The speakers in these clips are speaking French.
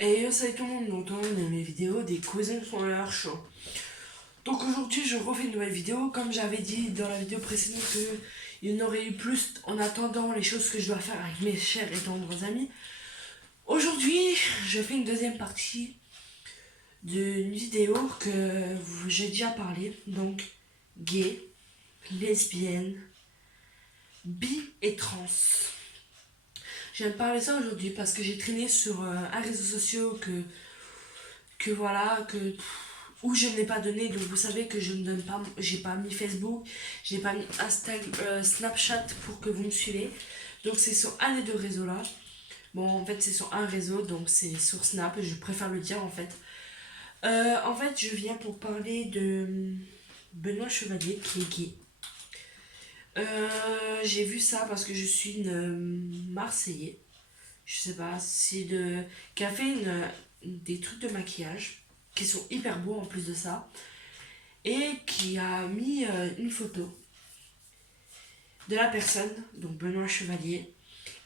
Et yo, salut tout le monde, donc dans mes vidéos des cousins font leur show. Donc aujourd'hui je refais une nouvelle vidéo, comme j'avais dit dans la vidéo précédente que il y en aurait eu plus en attendant les choses que je dois faire avec mes chers et tendres amis. Aujourd'hui je fais une deuxième partie d'une vidéo que j'ai déjà parlé, donc gay, lesbienne, bi et trans. Je viens de parler ça aujourd'hui parce que j'ai traîné sur un réseau social que voilà, que où je n'ai pas donné, donc vous savez que je ne donne pas, j'ai pas mis Facebook, j'ai pas mis Snapchat pour que vous me suivez, donc c'est sur un des deux réseaux là. Bon, en fait c'est sur un réseau, donc c'est sur Snap, je préfère le dire en fait. En fait je viens pour parler de Benoît Chevalier qui est gay. J'ai vu ça parce que je suis une Marseillais, je sais pas, si de qui a fait des trucs de maquillage qui sont hyper beaux en plus de ça, et qui a mis une photo de la personne, donc Benoît Chevalier,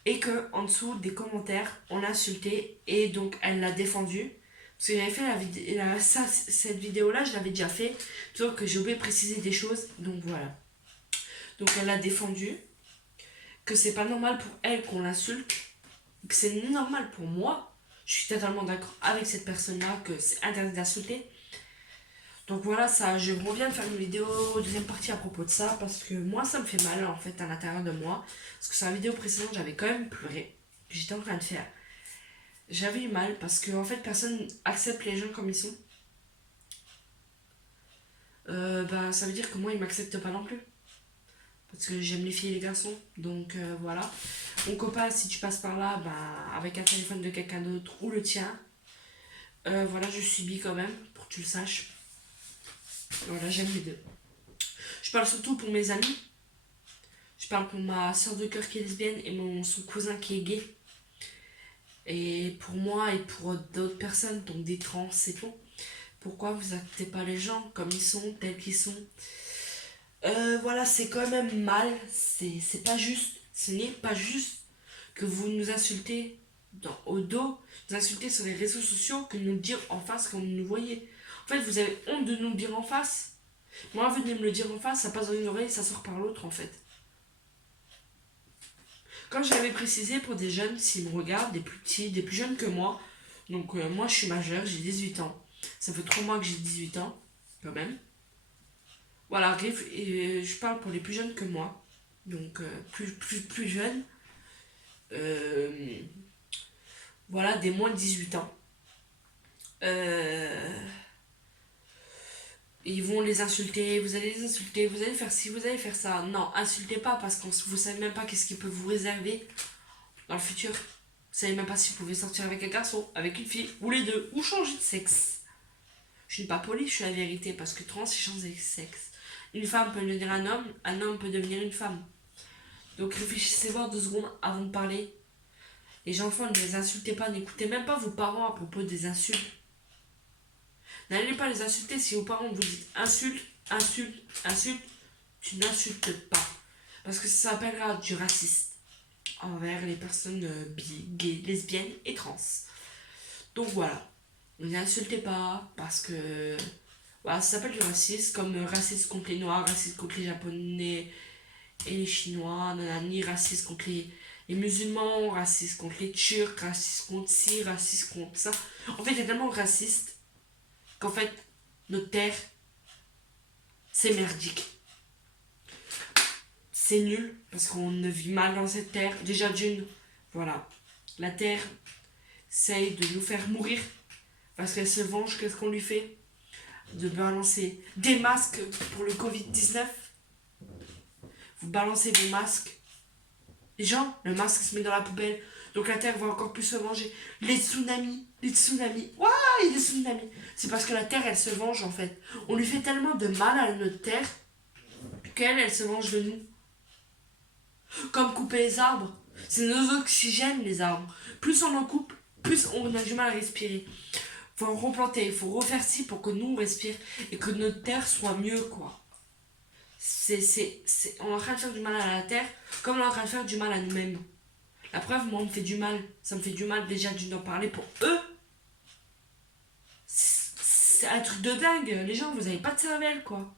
et que en dessous des commentaires on l'a insulté et donc elle l'a défendu. Parce que j'avais fait cette vidéo là, je l'avais déjà fait, sauf que j'ai oublié de préciser des choses, donc voilà. Donc elle l'a défendu, que c'est pas normal pour elle qu'on l'insulte, que c'est normal pour moi. Je suis totalement d'accord avec cette personne là, que c'est interdit d'insulter. Donc voilà, ça, je reviens de faire une vidéo, deuxième partie à propos de ça, parce que moi, ça me fait mal en fait à l'intérieur de moi. Parce que sur la vidéo précédente, j'avais quand même pleuré. J'étais en train de faire. J'avais eu mal parce que en fait, personne accepte les gens comme ils sont. Bah, ça veut dire que moi, ils m'acceptent pas non plus. Parce que j'aime les filles et les garçons. Donc voilà. Mon copain, si tu passes par là, bah, avec un téléphone de quelqu'un d'autre ou le tien, voilà, je subis quand même, pour que tu le saches. Voilà, j'aime les deux. Je parle surtout pour mes amis. Je parle pour ma soeur de cœur qui est lesbienne et son cousin qui est gay. Et pour moi et pour d'autres personnes, donc des trans et tout, pourquoi vous acceptez pas les gens comme ils sont, tels qu'ils sont? Voilà, c'est quand même mal, c'est pas juste, ce n'est pas juste que vous nous insultez au dos, nous insultez sur les réseaux sociaux, que nous le dire en face quand vous nous voyez. En fait, vous avez honte de nous le dire en face. Moi, venez me le dire en face, ça passe dans une oreille, ça sort par l'autre en fait. Comme j'avais précisé pour des jeunes, s'ils me regardent, des plus petits, des plus jeunes que moi, donc moi je suis majeure, j'ai 18 ans. Ça fait 3 mois que j'ai 18 ans, quand même. Voilà, et je parle pour les plus jeunes que moi, donc plus jeunes. Euh, voilà, des moins de 18 ans. Euh, ils vont les insulter, vous allez les insulter, vous allez faire ci, vous allez faire ça. Non, insultez pas parce que vous savez même pas qu'est-ce qui peut vous réserver dans le futur. Vous savez même pas si vous pouvez sortir avec un garçon, avec une fille, ou les deux, ou changer de sexe. Je suis pas polie, je suis la vérité, parce que trans, c'est changer de sexe. Une femme peut devenir un homme peut devenir une femme. Donc réfléchissez voir 2 secondes avant de parler. Les enfants, ne les insultez pas, n'écoutez même pas vos parents à propos des insultes. N'allez pas les insulter si vos parents vous disent insulte, insulte, insulte, tu n'insultes pas. Parce que ça s'appellera du racisme envers les personnes bi, gays, lesbiennes et trans. Donc voilà, ne les insultez pas parce que voilà, ça s'appelle du racisme, comme racisme contre les noirs, racisme contre les japonais et les chinois, ni racisme contre les musulmans, racisme contre les turcs, racisme contre ci, racisme contre ça. En fait, il y a tellement de racistes qu'en fait, notre terre, c'est merdique. C'est nul parce qu'on ne vit mal dans cette terre. Déjà d'une, voilà, la terre essaye de nous faire mourir parce qu'elle se venge. Qu'est-ce qu'on lui fait? De balancer des masques pour le Covid-19. Vous balancez vos masques. Les gens, le masque se met dans la poubelle. Donc la terre va encore plus se venger. Les tsunamis. Ouah, il y a des tsunamis. C'est parce que la terre, elle se venge en fait. On lui fait tellement de mal à notre terre qu'elle, elle se venge de nous. Comme couper les arbres. C'est nos oxygènes, les arbres. Plus on en coupe, plus on a du mal à respirer. Faut en replanter, il faut refaire ci pour que nous on respire et que notre terre soit mieux, quoi. On est en train de faire du mal à la terre comme on est en train de faire du mal à nous-mêmes. La preuve, moi, on me fait du mal. Ça me fait du mal déjà d'en parler pour eux. C'est un truc de dingue. Les gens, vous avez pas de cervelle, quoi.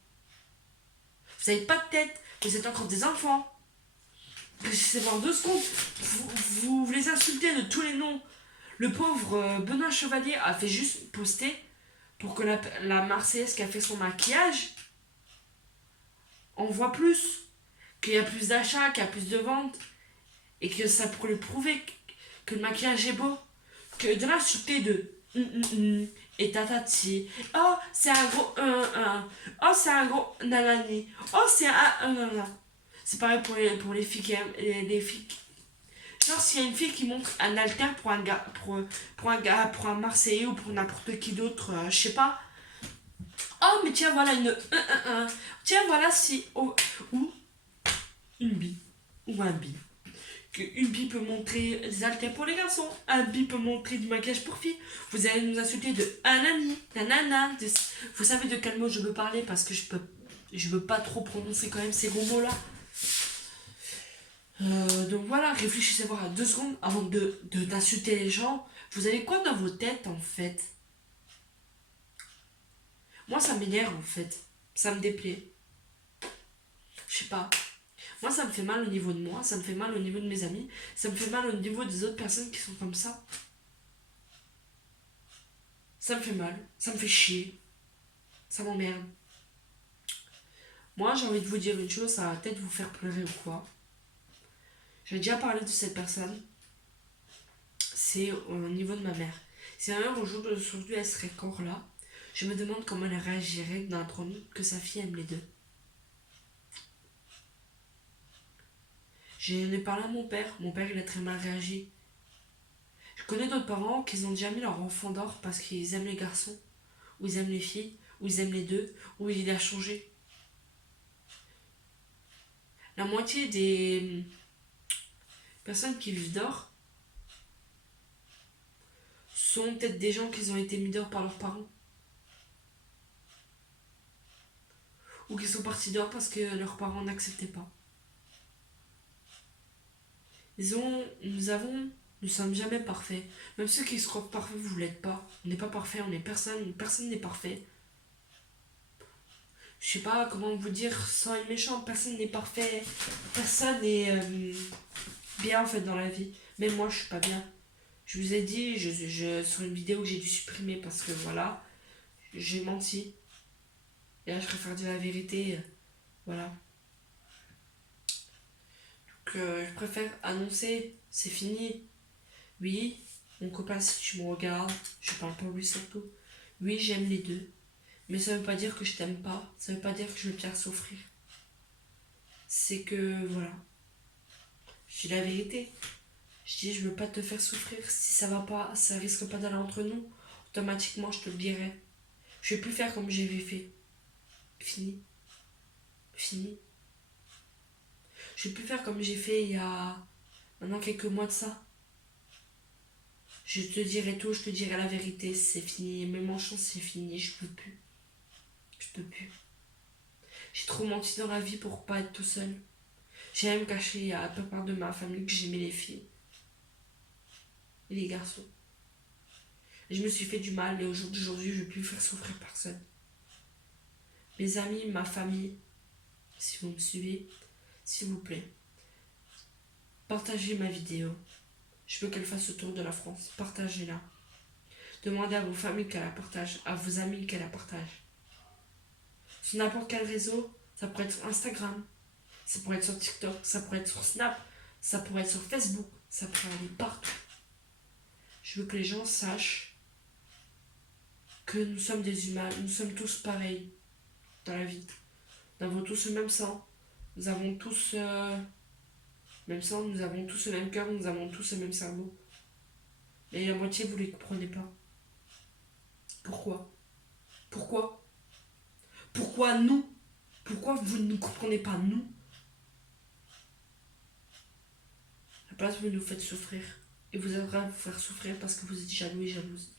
Vous avez pas de tête. Vous êtes encore des enfants. C'est voir 2 secondes. Vous les insultez de tous les noms. Le pauvre Benoît Chevalier a fait juste poster pour que la Marseillaise qui a fait son maquillage en voit plus. Qu'il y a plus d'achats, qu'il y a plus de ventes. Et que ça pourrait prouver que le maquillage est beau. Que de l'insulter de et tatati. Oh, c'est un gros oh, c'est un gros nanani. Oh, c'est un nanana. C'est pareil pour les filles les filles. Genre, s'il y a une fille qui montre un alter pour un gars, pour un Marseillais ou pour n'importe qui d'autre, je sais pas. Oh, mais tiens, voilà une. Tiens, voilà si. Oh, ou une bille. Ou un bi. Une bille peut montrer des haltères pour les garçons, un bille peut montrer du maquillage pour filles. Vous allez nous insulter de anani, nanana. Vous savez de quel mot je veux parler parce que je veux pas trop prononcer quand même ces gros mots là. Donc voilà, réfléchissez voir à 2 secondes avant d'insulter les gens. Vous avez quoi dans vos têtes en fait? Moi ça m'énerve en fait, ça me déplaît. Je sais pas. Moi, ça me fait mal au niveau de moi, ça me fait mal au niveau de mes amis, ça me fait mal au niveau des autres personnes qui sont comme ça. Ça me fait mal, ça me fait chier, ça m'emmerde. Moi, j'ai envie de vous dire une chose, ça va peut-être vous faire pleurer ou quoi. J'ai déjà parlé de cette personne, c'est au niveau de ma mère. Si un jour, au jour d'aujourd'hui, elle serait encore là, je me demande comment elle réagirait d'apprendre que sa fille aime les deux. J'en ai parlé à mon père il a très mal réagi. Je connais d'autres parents qui ont déjà mis leur enfant dehors parce qu'ils aiment les garçons, ou ils aiment les filles, ou ils aiment les deux, ou il a changé. La moitié des personnes qui vivent dehors sont peut-être des gens qui ont été mis dehors par leurs parents. Ou qui sont partis dehors parce que leurs parents n'acceptaient pas. Nous sommes jamais parfaits. Même ceux qui se croient parfaits, vous l'êtes pas. On n'est pas parfait, on est personne n'est parfait. Je sais pas comment vous dire sans être méchant, personne n'est parfait. Personne n'est bien en fait dans la vie. Même moi, je suis pas bien. Je vous ai dit, sur une vidéo que j'ai dû supprimer parce que voilà, j'ai menti. Et là, je préfère dire la vérité. Voilà. Donc, je préfère annoncer, c'est fini. Oui, mon copain, si tu me regardes, je parle pour lui surtout. Oui, j'aime les deux. Mais ça veut pas dire que je t'aime pas. Ça veut pas dire que je vais te faire souffrir. C'est que, voilà. Je dis la vérité. Je dis, je veux pas te faire souffrir. Si ça va pas, ça risque pas d'aller entre nous. Automatiquement, je te le dirai. Je vais plus faire comme j'ai fait. Fini. Fini. Je vais plus faire comme j'ai fait il y a maintenant quelques mois de ça. Je te dirai tout, je te dirai la vérité, c'est fini. Même en chance, c'est fini, je peux plus. Je peux plus. J'ai trop menti dans la vie pour pas être tout seul. J'ai même caché à peu près de ma famille que j'aimais les filles et les garçons. Et je me suis fait du mal et au jour d'aujourd'hui, je ne veux plus faire souffrir personne. Mes amis, ma famille, si vous me suivez, s'il vous plaît, partagez ma vidéo. Je veux qu'elle fasse le tour de la France. Partagez-la. Demandez à vos familles qu'elle la partagent, à vos amis qu'elle la partagent. Sur n'importe quel réseau, ça pourrait être sur Instagram, ça pourrait être sur TikTok, ça pourrait être sur Snap, ça pourrait être sur Facebook, ça pourrait aller partout. Je veux que les gens sachent que nous sommes des humains, nous sommes tous pareils dans la vie. Nous avons tous le même sang, nous avons tous même sang, nous avons tous le même cœur, nous avons tous le même cerveau. Mais la moitié, vous ne les comprenez pas. Pourquoi? Pourquoi nous? Pourquoi vous ne nous comprenez pas, nous? À la place, vous nous faites souffrir. Et vous êtes à vous faire souffrir parce que vous êtes jaloux et jalouse.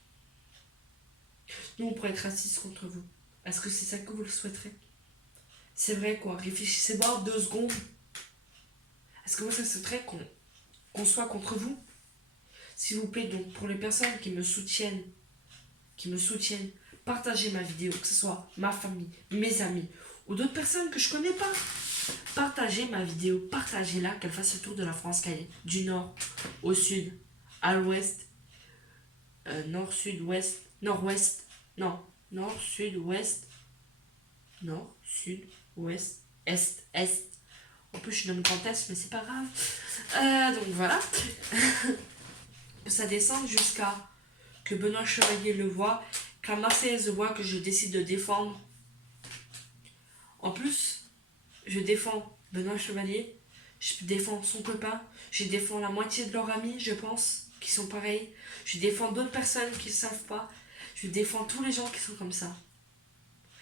Nous, on pourrait être racistes contre vous. Est-ce que c'est ça que vous le souhaiterez? C'est vrai, quoi. Réfléchissez voir 2 secondes. Est-ce que vous, ça souhaiterait qu'on soit contre vous? S'il vous plaît, donc, pour les personnes qui me soutiennent, partagez ma vidéo, que ce soit ma famille, mes amis ou d'autres personnes que je connais pas. Partagez ma vidéo, partagez-la, qu'elle fasse le tour de la France, qu'elle est du nord au sud, à l'ouest, nord, sud, ouest, nord-ouest, non, nord, sud, ouest, nord, sud, ouest, est. En plus, je suis dans le Grand Est, mais c'est pas grave. Donc voilà. Ça descend jusqu'à que Benoît Chevalier le voit, que la Marseillaise voit que je décide de défendre. En plus, je défends Benoît Chevalier, je défends son copain, je défends la moitié de leurs amis, je pense, qui sont pareils. Je défends d'autres personnes qui ne savent pas. Je défends tous les gens qui sont comme ça.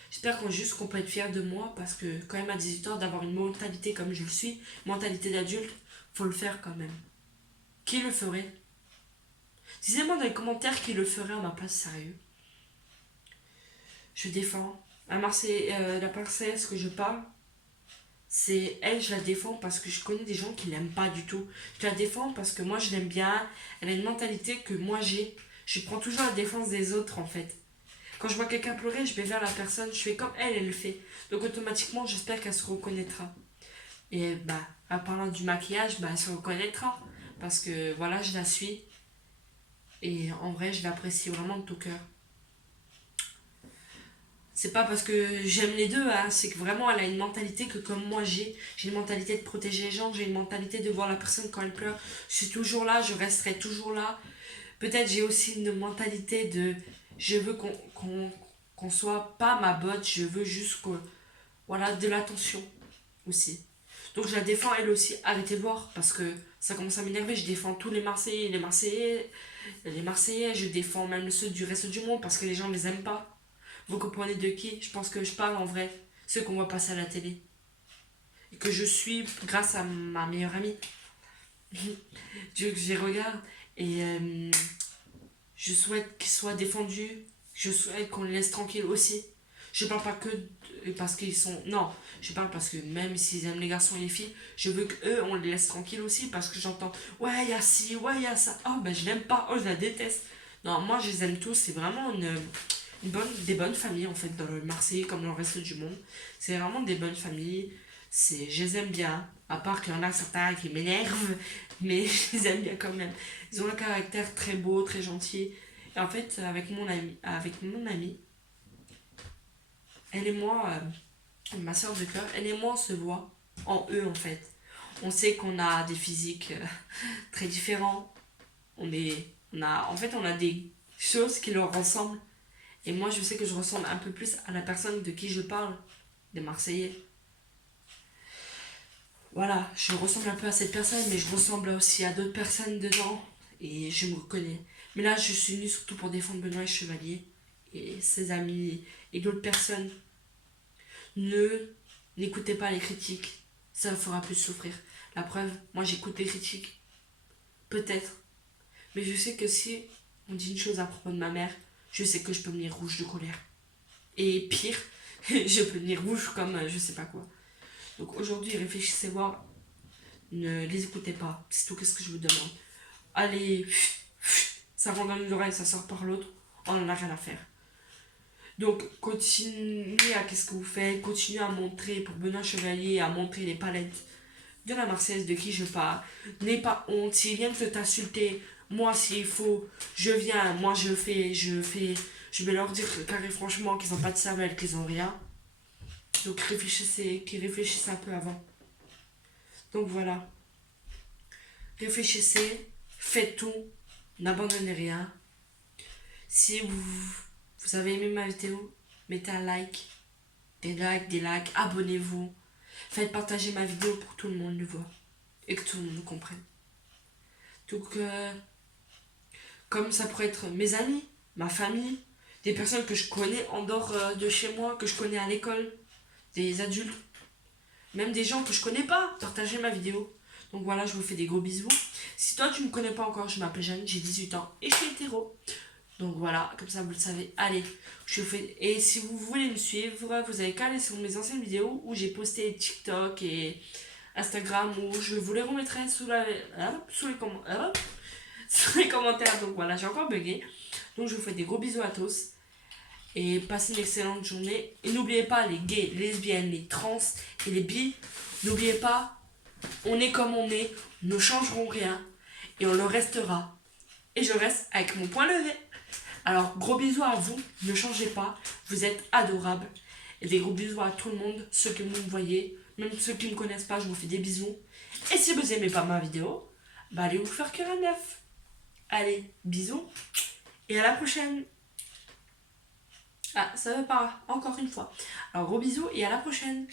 J'espère qu'on peut être fier de moi parce que quand même à 18 ans, d'avoir une mentalité comme je le suis, mentalité d'adulte, faut le faire quand même. Qui le ferait? Disez-moi dans les commentaires qui le ferait à ma place, sérieux. Je défends. La Marseillaise que je parle, c'est elle, je la défends parce que je connais des gens qui l'aiment pas du tout. Je la défends parce que moi je l'aime bien. Elle a une mentalité que moi j'ai. Je prends toujours la défense des autres en fait. Quand je vois quelqu'un pleurer, je vais vers la personne, je fais comme elle le fait. Donc automatiquement, j'espère qu'elle se reconnaîtra. Et en parlant du maquillage, elle se reconnaîtra. Parce que voilà, je la suis. Et en vrai, je l'apprécie vraiment de tout cœur. C'est pas parce que j'aime les deux, hein, c'est que vraiment elle a une mentalité que comme moi j'ai. J'ai une mentalité de protéger les gens, j'ai une mentalité de voir la personne quand elle pleure. Je suis toujours là, je resterai toujours là. Peut-être j'ai aussi une mentalité de je veux qu'on soit pas ma botte, je veux juste voilà, de l'attention aussi. Donc je la défends elle aussi, arrêtez de voir parce que ça commence à m'énerver. Je défends tous les Marseillais, les Marseillais, je défends même ceux du reste du monde parce que les gens les aiment pas. Vous comprenez de qui je pense que je parle en vrai, ceux qu'on voit passer à la télé. Et que je suis grâce à ma meilleure amie. Dieu que j'y regarde. Et je souhaite qu'ils soient défendus. Je souhaite qu'on les laisse tranquilles aussi. Je parle pas que parce qu'ils sont... Non, je parle parce que même s'ils aiment les garçons et les filles, je veux qu'eux, on les laisse tranquilles aussi parce que j'entends « Ouais, il y a ci, ouais, il y a ça. Oh, je l'aime pas. Oh, je la déteste. » Non, moi, je les aime tous. C'est vraiment des bonnes familles en fait dans le Marseille comme dans le reste du monde. C'est vraiment des bonnes familles. Je les aime bien. À part qu'il y en a certains qui m'énervent, mais je les aime bien quand même. Ils ont un caractère très beau, très gentil. Et en fait, avec mon ami, elle et moi, ma soeur de cœur, elle et moi, on se voit en eux en fait. On sait qu'on a des physiques très différents. En fait, on a des choses qui leur ressemblent. Et moi, je sais que je ressemble un peu plus à la personne de qui je parle, des Marseillais. Voilà, je ressemble un peu à cette personne, mais je ressemble aussi à d'autres personnes dedans. Et je me reconnais. Mais là, je suis venue surtout pour défendre Benoît Chevalier et ses amis et d'autres personnes. N'écoutez pas les critiques. Ça me fera plus souffrir. La preuve, moi j'écoute les critiques. Peut-être. Mais je sais que si on dit une chose à propos de ma mère, je sais que je peux venir rouge de colère. Et pire, je peux venir rouge comme je sais pas quoi. Donc aujourd'hui, réfléchissez voir. Ne les écoutez pas. C'est tout ce que je vous demande. Allez, ça rentre dans une oreille, ça sort par l'autre. On n'en a rien à faire. Donc continuez à qu'est-ce que vous faites. Continuez à montrer pour Benoît Chevalier, à montrer les palettes de la Marseillaise de qui je parle. N'aie pas honte. S'ils viennent t'insulter, moi s'il faut, je viens. Moi je vais leur dire carré franchement qu'ils n'ont pas de cervelle, qu'ils n'ont rien. Donc qu'ils réfléchissent un peu avant. Donc voilà. Réfléchissez, faites tout, n'abandonnez rien. Si vous avez aimé ma vidéo, mettez un like, des likes, abonnez-vous. Faites partager ma vidéo pour que tout le monde le voit et que tout le monde le comprenne. Donc, comme ça pourrait être mes amis, ma famille, des personnes que je connais en dehors de chez moi, que je connais à l'école, des adultes, même des gens que je connais pas, partagez ma vidéo. Donc voilà, je vous fais des gros bisous. Si toi tu me connais pas encore, je m'appelle Jeanne, j'ai 18 ans et je suis hétéro. Donc voilà, comme ça vous le savez. Allez, et si vous voulez me suivre, vous avez qu'à aller sur mes anciennes vidéos où j'ai posté TikTok et Instagram où je vous les remettrai sous les commentaires. Donc voilà, j'ai encore bugué. Donc je vous fais des gros bisous à tous. Et passez une excellente journée. Et n'oubliez pas, les gays, les lesbiennes, les trans et les bi, n'oubliez pas, on est comme on est, nous ne changerons rien et on le restera. Et je reste avec mon point levé. Alors, gros bisous à vous, ne changez pas, vous êtes adorables. Et des gros bisous à tout le monde, ceux que vous me voyez, même ceux qui ne me connaissent pas, je vous fais des bisous. Et si vous aimez pas ma vidéo, bah allez vous faire cœur à neuf. Allez, bisous et à la prochaine. Ah, ça va pas, encore une fois. Alors gros bisous et à la prochaine.